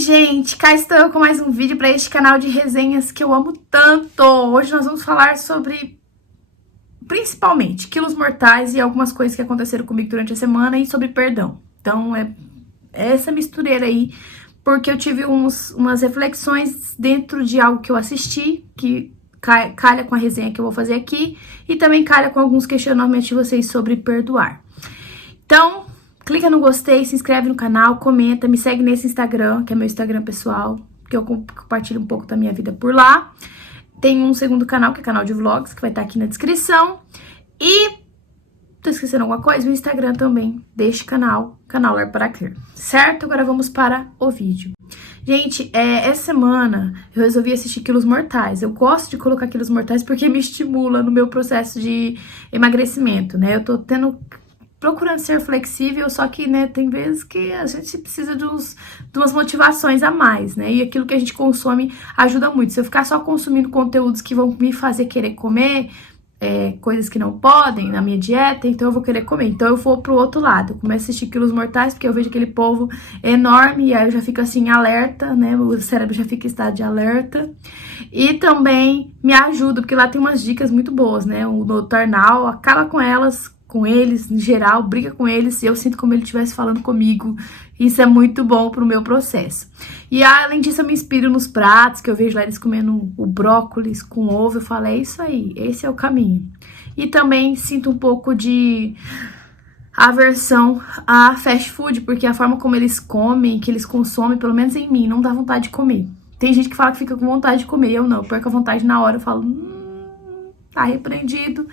gente, cá estou eu com mais um vídeo para este canal de resenhas que eu amo tanto. Hoje nós vamos falar sobre, principalmente, quilos mortais e algumas coisas que aconteceram comigo durante a semana e sobre perdão. Então, é essa mistureira aí, porque eu tive umas reflexões dentro de algo que eu assisti, que calha com a resenha que eu vou fazer aqui, e também calha com alguns questionamentos de vocês sobre perdoar. Então, clica no gostei, se inscreve no canal, comenta, me segue nesse Instagram, que é meu Instagram pessoal, que eu compartilho um pouco da minha vida por lá. Tem um segundo canal, que é canal de vlogs, que vai estar aqui na descrição. E, tô esquecendo alguma coisa? O Instagram também deste canal, canal Lar para Crer, certo? Agora vamos para o vídeo. Gente, essa semana eu resolvi assistir Quilos Mortais. Eu gosto de colocar Quilos Mortais porque me estimula no meu processo de emagrecimento, né? Eu tô procurando ser flexível, só que, né, tem vezes que a gente precisa de umas motivações a mais, né? E aquilo que a gente consome ajuda muito. Se eu ficar só consumindo conteúdos que vão me fazer querer comer, coisas que não podem na minha dieta, então eu vou querer comer. Então eu vou pro outro lado. Eu começo a assistir Quilos Mortais, porque eu vejo aquele povo enorme, e aí eu já fico assim, alerta, né? O cérebro já fica em estado de alerta. E também me ajuda, porque lá tem umas dicas muito boas, né? O Dr. Arnal acaba com eles, em geral, briga com eles, e eu sinto como ele estivesse falando comigo. Isso é muito bom pro meu processo. E além disso, eu me inspiro nos pratos, que eu vejo lá eles comendo o brócolis com ovo. Eu falo, é isso aí, esse é o caminho. E também sinto um pouco de aversão a fast food, porque a forma como eles comem, que eles consomem, pelo menos em mim, não dá vontade de comer. Tem gente que fala que fica com vontade de comer, eu não, eu perco a vontade na hora, eu falo, tá repreendido.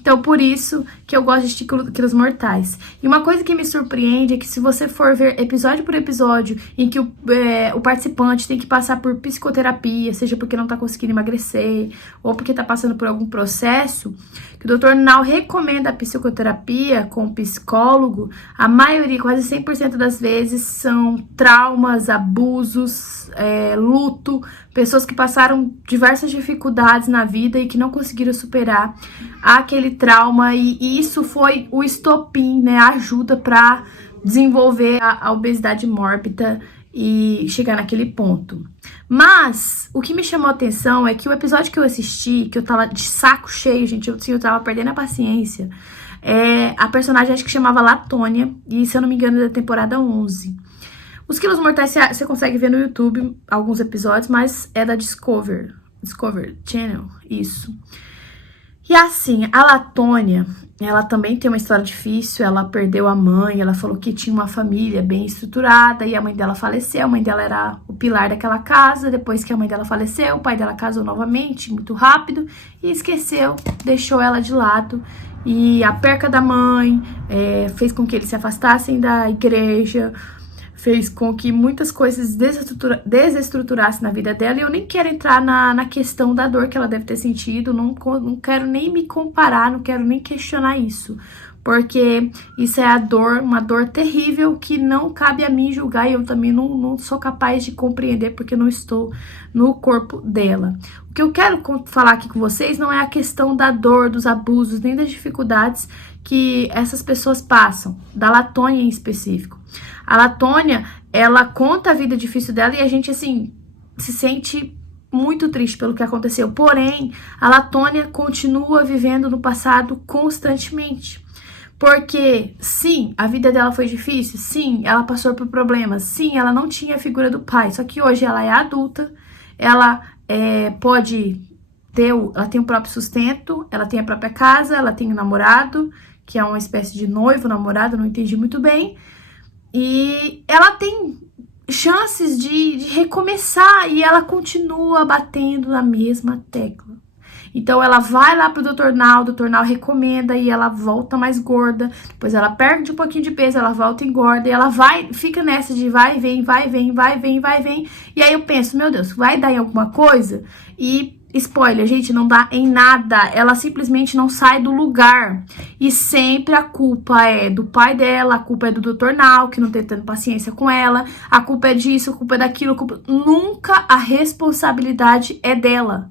Então, por isso que eu gosto de assistir Quilos Mortais. E uma coisa que me surpreende é que se você for ver episódio por episódio, em que o participante tem que passar por psicoterapia, seja porque não tá conseguindo emagrecer, ou porque tá passando por algum processo, que o Dr. Nau recomenda a psicoterapia com o psicólogo, a maioria, quase 100% das vezes, são traumas, abusos, luto, pessoas que passaram diversas dificuldades na vida e que não conseguiram superar aquele trauma, e isso foi o estopim, né, a ajuda para desenvolver a obesidade mórbida e chegar naquele ponto. Mas o que me chamou a atenção é que o episódio que eu assisti, que eu tava de saco cheio, gente, eu tava perdendo a paciência, a personagem acho que chamava Latônia, e se eu não me engano é da temporada 11. Os Quilos Mortais você consegue ver no YouTube alguns episódios, mas é da Discover Channel, isso. E assim, a Latônia, ela também tem uma história difícil. Ela perdeu a mãe, ela falou que tinha uma família bem estruturada e a mãe dela faleceu. A mãe dela era o pilar daquela casa. Depois que a mãe dela faleceu, o pai dela casou novamente, muito rápido, e esqueceu, deixou ela de lado. E a perca da mãe fez com que eles se afastassem da igreja, fez com que muitas coisas desestruturassem na vida dela. E eu nem quero entrar na questão da dor que ela deve ter sentido, não quero nem me comparar, não quero nem questionar isso, porque isso é uma dor terrível que não cabe a mim julgar, e eu também não sou capaz de compreender, porque não estou no corpo dela. O que eu quero falar aqui com vocês não é a questão da dor, dos abusos, nem das dificuldades que essas pessoas passam, da Latônia em específico. A Latônia, ela conta a vida difícil dela e a gente, assim, se sente muito triste pelo que aconteceu. Porém, a Latônia continua vivendo no passado constantemente. Porque, sim, a vida dela foi difícil, sim, ela passou por problemas, sim, ela não tinha a figura do pai. Só que hoje ela é adulta, ela pode ter, ela tem o próprio sustento, ela tem a própria casa, ela tem um namorado, que é uma espécie de noivo, namorado, não entendi muito bem. E ela tem chances de recomeçar, e ela continua batendo na mesma tecla. Então ela vai lá pro Dr. Nau, o Dr. Nau recomenda e ela volta mais gorda. Depois ela perde um pouquinho de peso, ela volta e engorda, e ela fica nessa de vai e vem, vai e vem, vai e vem, vai e vem. E aí eu penso, meu Deus, vai dar em alguma coisa? E spoiler, gente, não dá em nada. Ela simplesmente não sai do lugar. E sempre a culpa é do pai dela, a culpa é do Dr. Nau, que não tem tanta paciência com ela, a culpa é disso, a culpa é daquilo, nunca a responsabilidade é dela.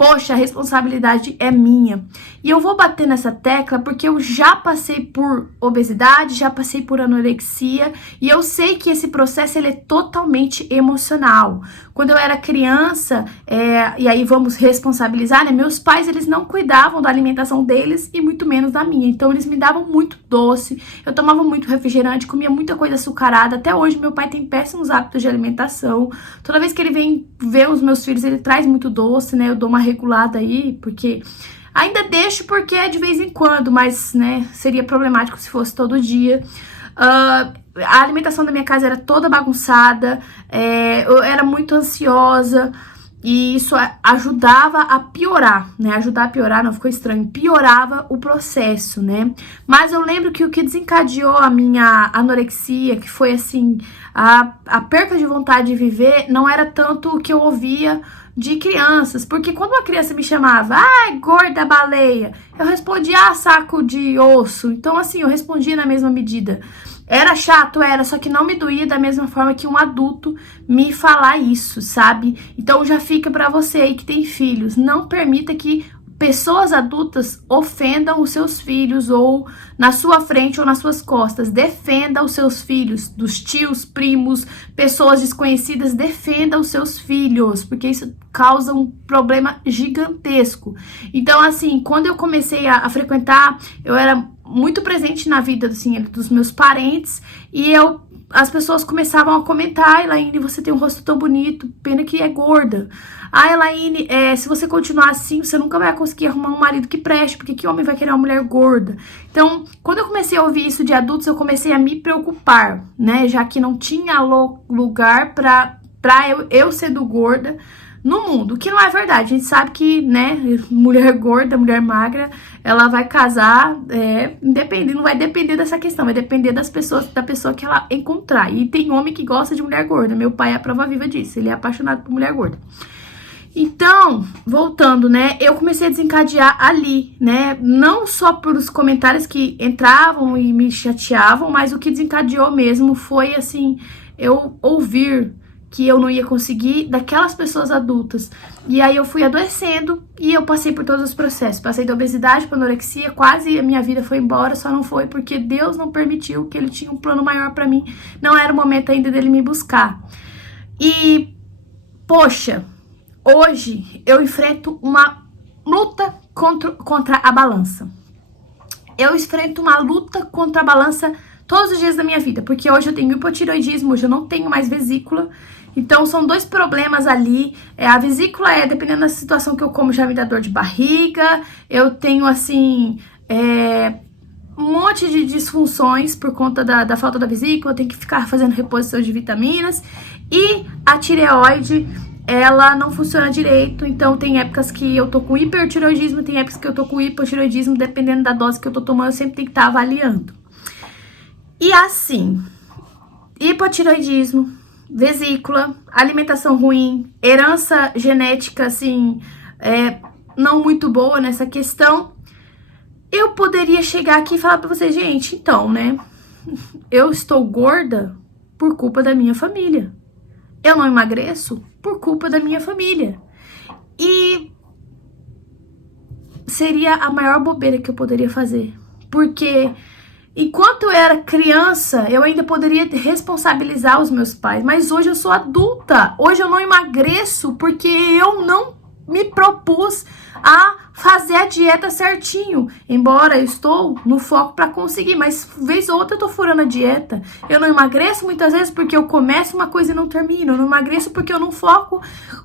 poxa, a responsabilidade é minha. E eu vou bater nessa tecla porque eu já passei por obesidade, já passei por anorexia e eu sei que esse processo ele é totalmente emocional. Quando eu era criança, e aí vamos responsabilizar, né? Meus pais, eles não cuidavam da alimentação deles e muito menos da minha. Então, eles me davam muito doce, eu tomava muito refrigerante, comia muita coisa açucarada. Até hoje, meu pai tem péssimos hábitos de alimentação. Toda vez que ele vem ver os meus filhos, ele traz muito doce, né? Eu dou uma regulada aí, porque ainda deixo porque é de vez em quando, mas, né, seria problemático se fosse todo dia. A alimentação da minha casa era toda bagunçada, eu era muito ansiosa e isso ajudava a piorar, né? Ajudar a piorar, não ficou estranho, piorava o processo, né? Mas eu lembro que o que desencadeou a minha anorexia, que foi assim, a perca de vontade de viver, não era tanto o que eu ouvia de crianças, porque quando uma criança me chamava, ai, gorda baleia, eu respondia, saco de osso. Então, assim, eu respondia na mesma medida. Era chato, era, só que não me doía da mesma forma que um adulto me falar isso, sabe? Então já fica pra você aí que tem filhos, não permita que pessoas adultas ofendam os seus filhos ou na sua frente ou nas suas costas. Defenda os seus filhos, dos tios, primos, pessoas desconhecidas, defenda os seus filhos, porque isso causa um problema gigantesco. Então, assim, quando eu comecei a frequentar, eu era muito presente na vida, assim, dos meus parentes e as pessoas começavam a comentar, Elaine, você tem um rosto tão bonito, pena que é gorda. Ah, Elaine, se você continuar assim, você nunca vai conseguir arrumar um marido que preste, porque que homem vai querer uma mulher gorda? Então, quando eu comecei a ouvir isso de adultos, eu comecei a me preocupar, né? Já que não tinha lugar pra eu sendo gorda no mundo, que não é verdade. A gente sabe que, né, mulher gorda, mulher magra, ela vai casar, não vai depender dessa questão, vai depender da pessoa que ela encontrar. E tem homem que gosta de mulher gorda, meu pai é a prova viva disso, ele é apaixonado por mulher gorda. Então, voltando, né, eu comecei a desencadear ali, né, não só por os comentários que entravam e me chateavam, mas o que desencadeou mesmo foi, assim, eu ouvir que eu não ia conseguir daquelas pessoas adultas. E aí eu fui adoecendo e eu passei por todos os processos. Passei da obesidade para anorexia, quase a minha vida foi embora, só não foi porque Deus não permitiu, que Ele tinha um plano maior para mim. Não era o momento ainda dele me buscar. E, poxa, hoje eu enfrento uma luta contra a balança. Eu enfrento uma luta contra a balança todos os dias da minha vida, porque hoje eu tenho hipotireoidismo, hoje eu não tenho mais vesícula. Então, são dois problemas ali. A vesícula dependendo da situação que eu como, já me dá dor de barriga. Eu tenho, assim, um monte de disfunções por conta da falta da vesícula. Eu tenho que ficar fazendo reposição de vitaminas. E a tireoide, ela não funciona direito. Então, tem épocas que eu tô com hipertireoidismo, tem épocas que eu tô com hipotireoidismo. Dependendo da dose que eu tô tomando, eu sempre tenho que estar avaliando. E assim, hipotireoidismo, vesícula, alimentação ruim, herança genética, assim, não muito boa nessa questão. Eu poderia chegar aqui e falar pra vocês, gente, então, né, eu estou gorda por culpa da minha família. Eu não emagreço por culpa da minha família. E seria a maior bobeira que eu poderia fazer, porque enquanto eu era criança, eu ainda poderia responsabilizar os meus pais, mas hoje eu sou adulta, hoje eu não emagreço porque eu não me propus a fazer a dieta certinho, embora eu estou no foco para conseguir, mas vez ou outra eu tô furando a dieta. Eu não emagreço muitas vezes porque eu começo uma coisa e não termino, eu não emagreço porque eu não foco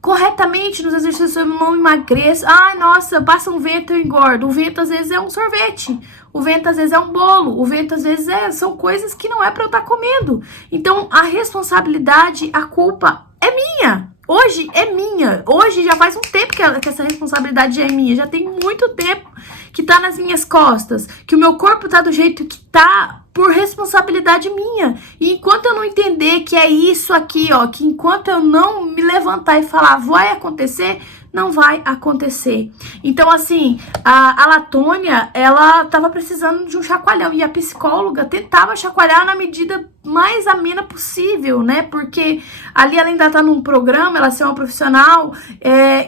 corretamente nos exercícios, eu não emagreço. Ai, nossa, passa um vento e eu engordo. O vento às vezes é um sorvete, o vento às vezes é um bolo, o vento às vezes são coisas que não é para eu estar comendo. Então a responsabilidade, a culpa é minha. Hoje é minha. Hoje já faz um tempo que essa responsabilidade é minha. Já tem muito tempo que tá nas minhas costas. Que o meu corpo tá do jeito que tá por responsabilidade minha. E enquanto eu não entender que é isso aqui, ó, que enquanto eu não me levantar e falar vai acontecer, não vai acontecer. Então, assim, a Latônia, ela tava precisando de um chacoalhão, e a psicóloga tentava chacoalhar na medida mais amena possível, né? Porque ali ela ainda tá num programa, ela ser uma profissional,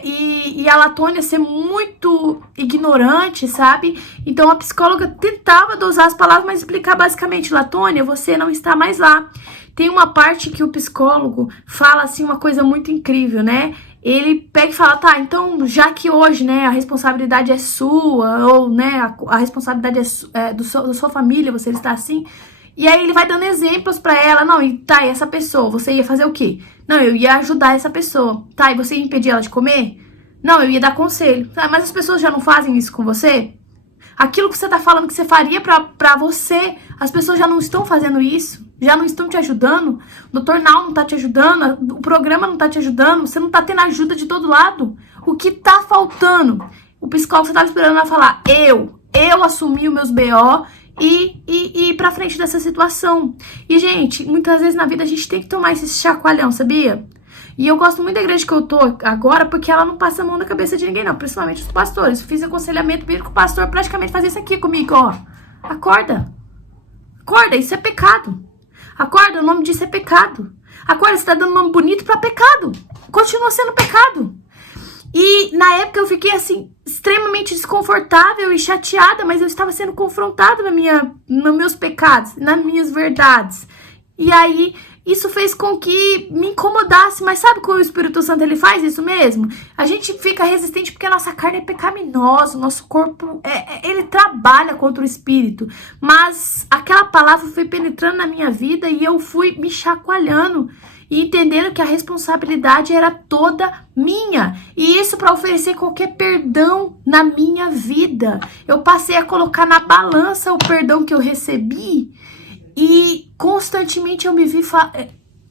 e a Latônia ser muito ignorante, sabe? Então a psicóloga tentava dosar as palavras, mas explicar basicamente: Latônia, você não está mais lá. Tem uma parte que o psicólogo fala, assim, uma coisa muito incrível, né? Ele pega e fala: tá, então, já que hoje, né, a responsabilidade é sua, ou, né, a responsabilidade é da sua família, você está assim. E aí ele vai dando exemplos pra ela: não, e tá, e essa pessoa, você ia fazer o quê? Não, eu ia ajudar essa pessoa. Tá, e você ia impedir ela de comer? Não, eu ia dar conselho. Tá, mas as pessoas já não fazem isso com você? Aquilo que você tá falando que você faria pra você, as pessoas já não estão fazendo isso? Já não estão te ajudando? O Dr. Nau não tá te ajudando? O programa não tá te ajudando? Você não tá tendo ajuda de todo lado? O que tá faltando? O psicólogo, você tava esperando ela falar: eu assumi os meus BO e ir pra frente dessa situação. E, gente, muitas vezes na vida a gente tem que tomar esse chacoalhão, sabia? E eu gosto muito da igreja que eu tô agora, porque ela não passa a mão na cabeça de ninguém, não. Principalmente os pastores. Eu fiz aconselhamento bíblico, o pastor praticamente fazia isso aqui comigo, ó. Acorda. Acorda, isso é pecado. Acorda, o nome disso é pecado. Acorda, você tá dando nome bonito pra pecado. Continua sendo pecado. E na época eu fiquei, assim, extremamente desconfortável e chateada, mas eu estava sendo confrontada nos meus pecados, nas minhas verdades. E aí isso fez com que me incomodasse. Mas sabe como o Espírito Santo, ele faz isso mesmo? A gente fica resistente porque a nossa carne é pecaminosa, o nosso corpo, ele trabalha contra o Espírito. Mas aquela palavra foi penetrando na minha vida e eu fui me chacoalhando e entendendo que a responsabilidade era toda minha. E isso para oferecer qualquer perdão na minha vida. Eu passei a colocar na balança o perdão que eu recebi. E constantemente eu me vi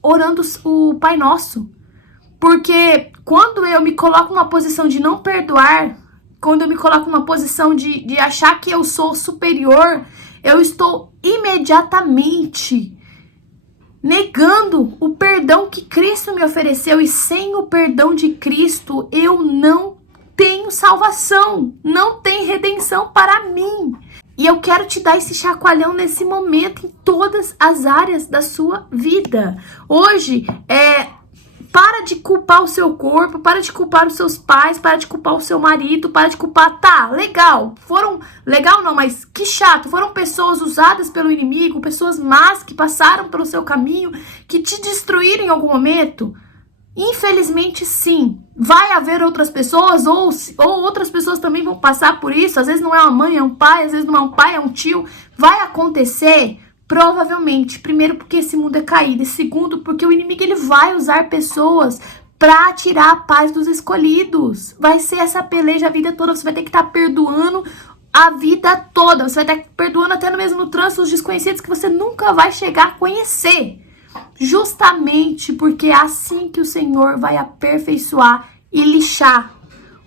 orando o Pai Nosso. Porque quando eu me coloco numa posição de não perdoar, quando eu me coloco numa posição de achar que eu sou superior, eu estou imediatamente negando o perdão que Cristo me ofereceu. E sem o perdão de Cristo, eu não tenho salvação, não tem redenção para mim. E eu quero te dar esse chacoalhão nesse momento, em todas as áreas da sua vida. Hoje, para de culpar o seu corpo, para de culpar os seus pais, para de culpar o seu marido, para de culpar... Tá, legal, legal não, mas que chato, foram pessoas usadas pelo inimigo, pessoas más que passaram pelo seu caminho, que te destruíram em algum momento. Infelizmente, sim, vai haver outras pessoas, ou outras pessoas também vão passar por isso. Às vezes não é uma mãe, é um pai, às vezes não é um pai, é um tio. Vai acontecer, provavelmente, primeiro porque esse mundo é caído, e segundo porque o inimigo, ele vai usar pessoas para tirar a paz dos escolhidos. Vai ser essa peleja a vida toda, você vai ter que estar perdoando a vida toda, você vai estar perdoando até mesmo no trânsito os desconhecidos que você nunca vai chegar a conhecer. Justamente porque é assim que o Senhor vai aperfeiçoar e lixar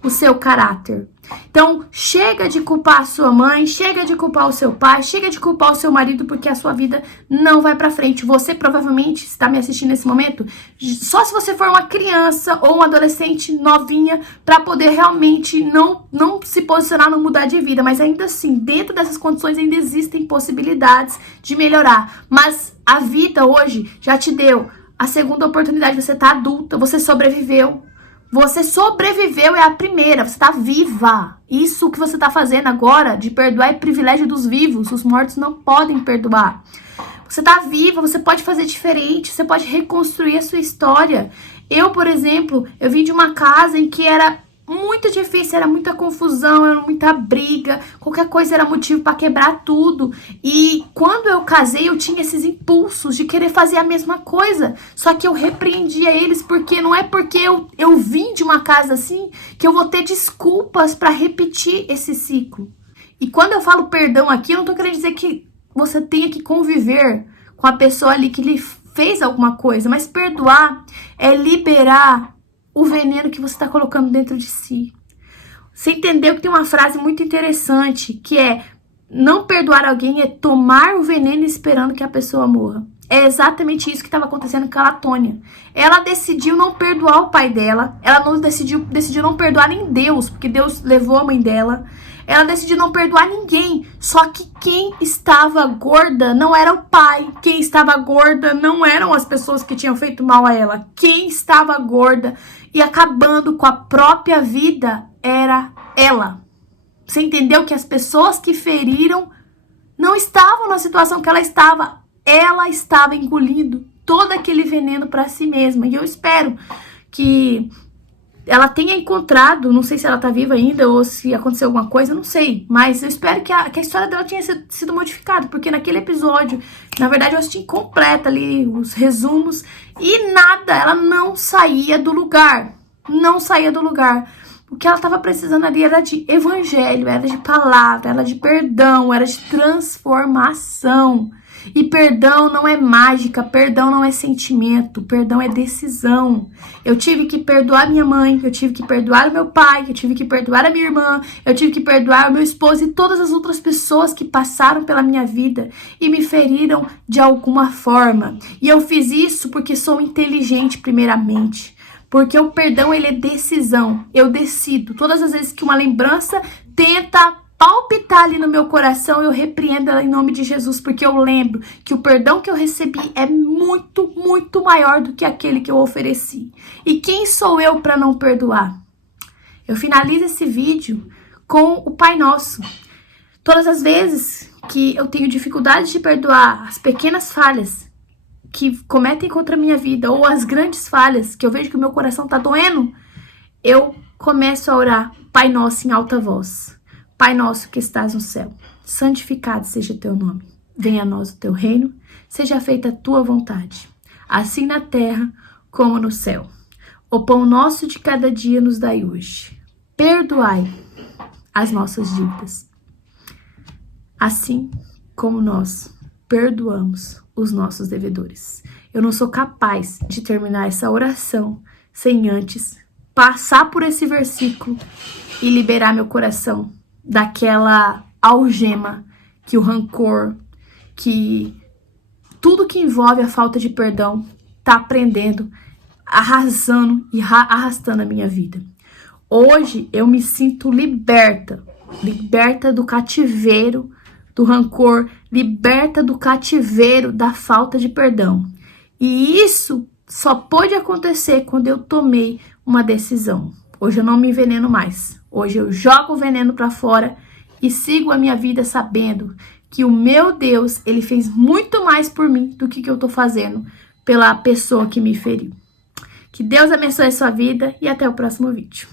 o seu caráter. Então, chega de culpar a sua mãe, chega de culpar o seu pai, chega de culpar o seu marido, porque a sua vida não vai pra frente. Você provavelmente está me assistindo nesse momento só se você for uma criança ou um adolescente novinha para poder realmente não se posicionar, não mudar de vida. Mas ainda assim, dentro dessas condições ainda existem possibilidades de melhorar. Mas a vida hoje já te deu a segunda oportunidade. Você tá adulta, você sobreviveu. Você sobreviveu, é a primeira, você tá viva. Isso que você tá fazendo agora, de perdoar, é privilégio dos vivos. Os mortos não podem perdoar. Você tá viva, você pode fazer diferente, você pode reconstruir a sua história. Eu, por exemplo, eu vim de uma casa em que era muito difícil, era muita confusão, era muita briga, qualquer coisa era motivo para quebrar tudo. E quando eu casei, eu tinha esses impulsos de querer fazer a mesma coisa, só que eu repreendia eles, porque não é porque eu vim de uma casa assim que eu vou ter desculpas para repetir esse ciclo. E quando eu falo perdão aqui, eu não tô querendo dizer que você tenha que conviver com a pessoa ali que lhe fez alguma coisa, mas perdoar é liberar o veneno que você está colocando dentro de si. Você entendeu que tem uma frase muito interessante, que é: não perdoar alguém é tomar o veneno esperando que a pessoa morra. É exatamente isso que estava acontecendo com a Latônia. Ela decidiu não perdoar o pai dela. Ela não decidiu não perdoar nem Deus, porque Deus levou a mãe dela. Ela decidiu não perdoar ninguém. Só que quem estava gorda não era o pai. Quem estava gorda não eram as pessoas que tinham feito mal a ela. Quem estava gorda e acabando com a própria vida era ela. Você entendeu que as pessoas que feriram não estavam na situação que ela estava. Ela estava engolindo todo aquele veneno para si mesma. E eu espero que ela tenha encontrado, não sei se ela tá viva ainda ou se aconteceu alguma coisa, não sei. Mas eu espero que a história dela tenha sido modificada, porque naquele episódio, na verdade eu assisti completa ali os resumos e nada, ela não saía do lugar. Não saía do lugar. O que ela estava precisando ali era de evangelho, era de palavra, era de perdão, era de transformação. E perdão não é mágica, perdão não é sentimento, perdão é decisão. Eu tive que perdoar minha mãe, eu tive que perdoar o meu pai, eu tive que perdoar a minha irmã, eu tive que perdoar o meu esposo e todas as outras pessoas que passaram pela minha vida e me feriram de alguma forma. E eu fiz isso porque sou inteligente primeiramente. Porque o perdão, ele é decisão. Eu decido. Todas as vezes que uma lembrança tenta palpitar ali no meu coração, eu repreendo ela em nome de Jesus, porque eu lembro que o perdão que eu recebi é muito, muito maior do que aquele que eu ofereci. E quem sou eu para não perdoar? Eu finalizo esse vídeo com o Pai Nosso. Todas as vezes que eu tenho dificuldade de perdoar as pequenas falhas que cometem contra a minha vida, ou as grandes falhas que eu vejo que o meu coração tá doendo, eu começo a orar Pai Nosso em alta voz. Pai nosso que estás no céu, santificado seja o teu nome. Venha a nós o teu reino, seja feita a tua vontade, assim na terra como no céu. O pão nosso de cada dia nos dai hoje. Perdoai as nossas dívidas, assim como nós perdoamos os nossos devedores. Eu não sou capaz de terminar essa oração sem antes passar por esse versículo e liberar meu coração daquela algema que o rancor, que tudo que envolve a falta de perdão tá prendendo, arrasando e arrastando a minha vida. Hoje eu me sinto liberta do cativeiro do rancor, liberta do cativeiro da falta de perdão. E isso só pôde acontecer quando eu tomei uma decisão. Hoje eu não me enveneno mais. Hoje eu jogo o veneno para fora e sigo a minha vida sabendo que o meu Deus, ele fez muito mais por mim do que eu tô fazendo pela pessoa que me feriu. Que Deus abençoe a sua vida e até o próximo vídeo.